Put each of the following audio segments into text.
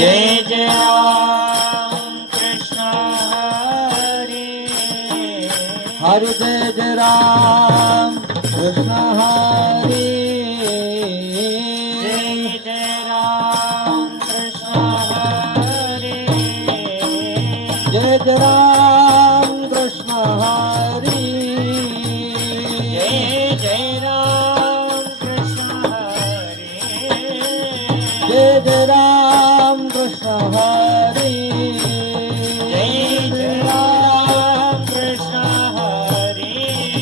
जय जय राम कृष्ण हरे हरे जय जय राम कृष्ण हरे जय जय राम कृष्ण हरे जय जय राम कृष्ण हरे जय जय राम कृष्ण हरे जय जय राम कृष्ण हरे जय जय राम कृष्ण हरे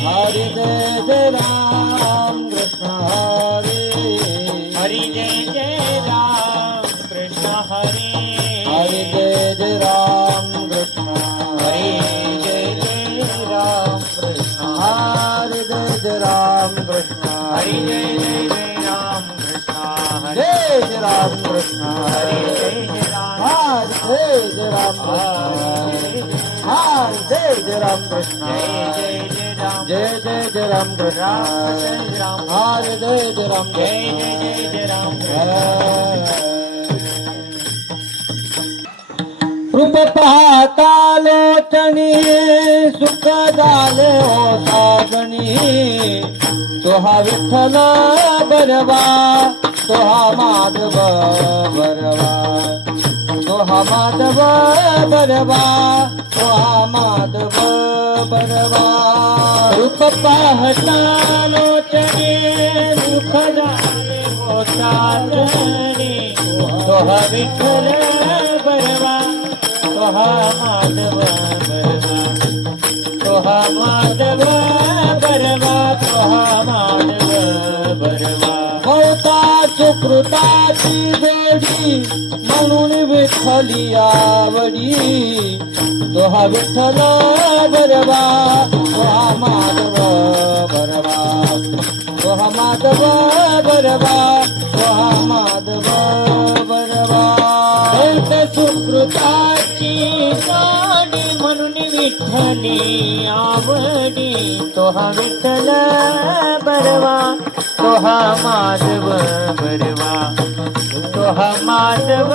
हरे जय जय राम कृष्ण हरे हरि जय जय राम कृष्ण हरे हरे जय जय राम कृष्ण हरे जय जय राम कृष्ण हरे जय जय राम कृष्ण हरि जय जय राम कृष्ण हरे जय जय राम कृष्ण हरे हरे जय जय राम हरे जय जय राम कृष्ण हरे जय जय राम कृष्ण जय जय राम जय जय जय राम कृष्ण राम हरे जय जय राम जय जय जय राम रूप पाहता लोचनी सुख झाले हो साजणी तो हा विठ्ठल बरवा तो हा माधव बरवा तो हा माधव बरवा तो हा माधव बरवा रूप पाहता लोचने मुख झाले हो साजणे तोहा विठ्ठल बरवा तोहा माधव बरवा तोहा माधव बरवा तोहा माधव बरवा होता सुकृताची जोडी म्हणून विठ्ठली आवडी तो हा विठ्ठल बरवा तो हा माधव बरवा तो हा माधव बरवा तो हा माधव बरवा भेट सुकृताची जोडी म्हणून विठ्ठली आवडी तोहा विठ्ठल बरवा तोहा माधव बरवा तोहा माधव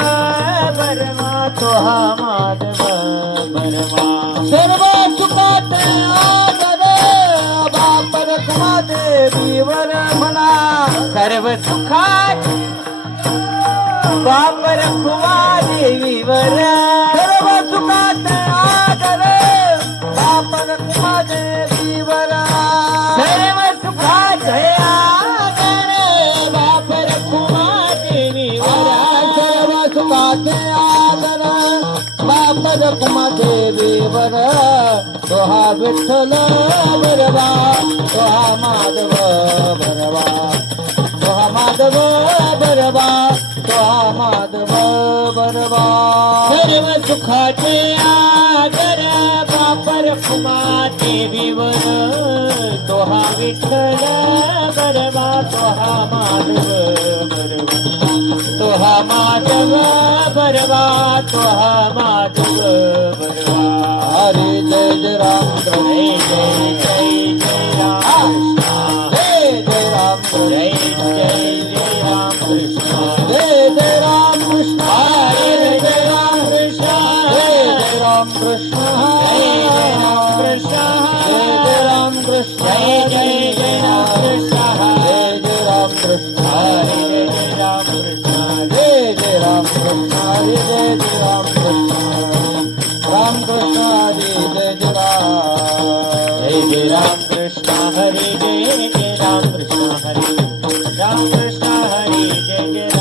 बरवा तोहा माधव बरवा सर्व सुखात आदर बाप रखमा देवीवर म्हणा सर्व सुखात बाप रखुमा देवीवर सर्व सुखात आदर बाप रखमा देवीवर सर्व सुखात आदर बाप रखुमा देवीवर सर्व सुखात आदर बाप रखमा देवीवर तो हा विठ्ठल बरवा तो हा माधव बरवा तो हा माधव बरवा तो हा माधव बरवा सर्व सुखाचे आदर बाप रखुमा देवीवर तोहा विठ्ठल बरवा तोहा माधव बरवा तोहा माधव बरवा तोहा माधव बरवा हरे जय जय राम जय जय जय जय राम कृष्ण जय जय राम जय जय राम कृष्ण जय जय राम कृष्ण हरे जय राम कृष्ण जय जय राम कृष्ण जय जय राम कृष्ण जय जय राम कृष्ण जय जय राम कृष्ण जय जय राम कृष्ण हरे जय जय राम कृष्ण राम कृष्ण हरे जय जय राम जय जय राम कृष्ण हरे जय जय राम कृष्ण हरे राम कृष्ण हरे जय जय